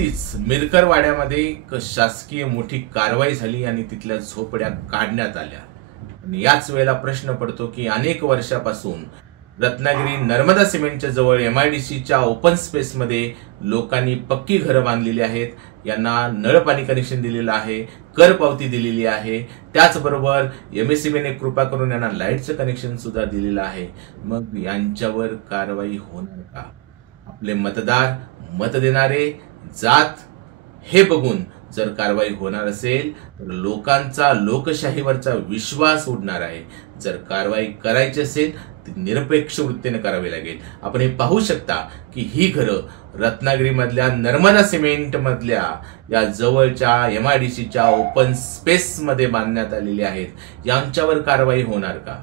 नुकतीच मिरकरवाड्यामध्ये एक शासकीय मोठी कारवाई झाली आणि तिथल्या झोपड्या काढण्यात आल्या। आणि याच वेळेला प्रश्न पडतो की अनेक वर्षापासून रत्नागिरी नर्मदा सिमेंटच्या जवळ MIDCच्या ओपन स्पेस मध्ये लोकांनी पक्की घरं बांधलेली आहेत, यांना नळ पाणी कनेक्शन दिलेलं आहे, कर पावती दिलेली आहे, त्याचबरोबर MSEBने कृपा करून यांना लाईटचं कनेक्शन सुद्धा दिलेलं आहे। मग यांच्यावर कारवाई होणार का? आपले मतदार मत देणारे जात हे बघून जर कारवाई होणार असेल तर लोकांचा लोकशाहीवरचा विश्वास उडणार आहे। जर कारवाई करायची असेल ती निरपेक्ष वृत्तीने करावी लागेल। आपण हे पाहू शकता की ही घरं रत्नागिरी मधल्या नर्मदा सिमेंट मधल्या या जवळच्या MIDCच्या ओपन स्पेस मध्ये बांधण्यात आलेली आहेत। यांच्यावर कारवाई होणार का?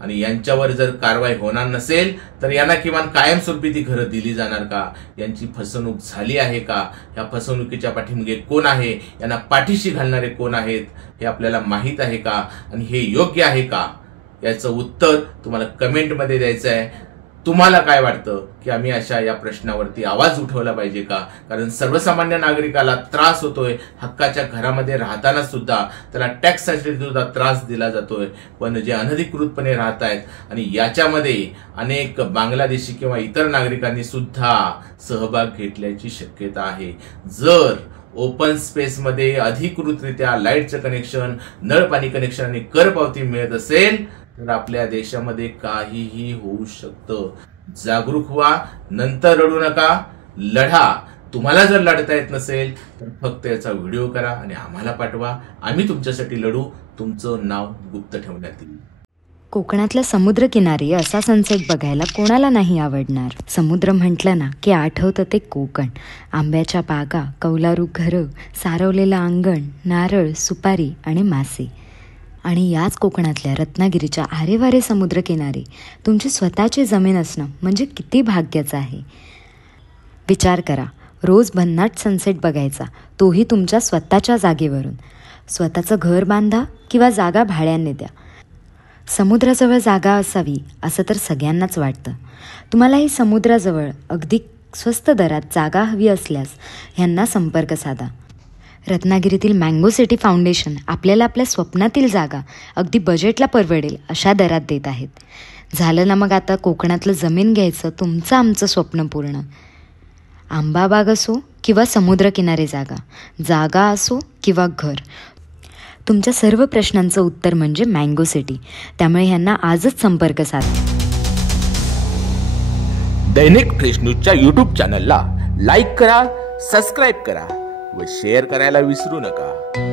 आणि यांच्यावर जर कारवाई होणार नसेल तर यांना किमान कायमस्वरूपी ती घरं दिली जाणार का? यांची फसवणूक झाली आहे का? या फसवणुकीच्या पाठीमागे कोण आहे? यांना पाठीशी घालणारे कोण आहेत हे आपल्याला माहित आहे का? आणि हे योग्य आहे का? याचं उत्तर तुम्हाला कमेंट मध्ये द्यायचं आहे। तुम्हाला काय वाटतं की आम्ही अशा या प्रश्नावरती आवाज उठवला पाहिजे का? कारण सर्वसामान्य नागरिकाला त्रास होतोय, हक्काच्या घरामध्ये राहताना सुद्धा त्याला टॅक्ससाठी सुद्धा त्रास दिला जातोय, पण जे अनधिकृतपणे राहत आहेत आणि याच्यामध्ये अनेक बांगलादेशी किंवा इतर नागरिकांनी सुद्धा सहभाग घेतल्याची शक्यता आहे। जर ओपन स्पेस मध्ये अधिकृतरित्या लाईटचं कनेक्शन, नळ पाणी कनेक्शन आणि कर पावती मिळत असेल तर आपल्या देशामध्ये काहीही होऊ शकतं। जागरूक व्हा, नंतर रडू नका, लढा। तुम्हाला जर लढता येत नसेल तर फक्त याचा व्हिडिओ करा आणि आम्हाला पाठवा, आम्ही तुमच्यासाठी लढू। तुमचं नाव गुप्त ठेवण्यात येईल। कोकणातल्या समुद्रकिनारी असा सनसेट बघायला कोणाला नाही आवडणार। समुद्र म्हटलं ना की आठवतं ते कोकण। आंब्याच्या बागा, कौलारू घरं, सारवलेलं अंगण, नारळ, सुपारी आणि मासे। आणि याच कोकणातल्या रत्नागिरीच्या आरेवारे समुद्रकिनारी तुमची स्वतःची जमीन असणं म्हणजे किती भाग्याचं आहे। विचार करा, रोज भन्नाट सनसेट बघायचा, तोही तुमच्या स्वतःच्या जागेवरून। स्वतःचं घर बांधा किंवा जागा भाड्याने द्या। समुद्राजवळ जागा असावी असं तर सगळ्यांनाच वाटतं। तुम्हालाही समुद्राजवळ अगदी स्वस्त दरात जागा हवी असल्यास ह्यांना संपर्क साधा। रत्नागिरीतील मँगो सिटी फाउंडेशन आपल्याला आपल्या स्वप्नातील जागा अगदी बजेटला परवडेल अशा दरात देत आहेत। झालं ना मग आता कोकणातलं जमीन घ्यायचं तुमचं आमचं स्वप्न पूर्ण। आंबाबाग असो किंवा समुद्रकिनारी जागा, जागा असो किंवा घर, तुमच्या सर्व प्रश्नांचं उत्तर म्हणजे मँगो सिटी। त्यामुळे ह्यांना आजच संपर्क साधा। दैनिक फ्रेश न्यूजच्या YouTube चॅनलला लाईक करा, सबस्क्राईब करा व शेअर करायला विसरू नका।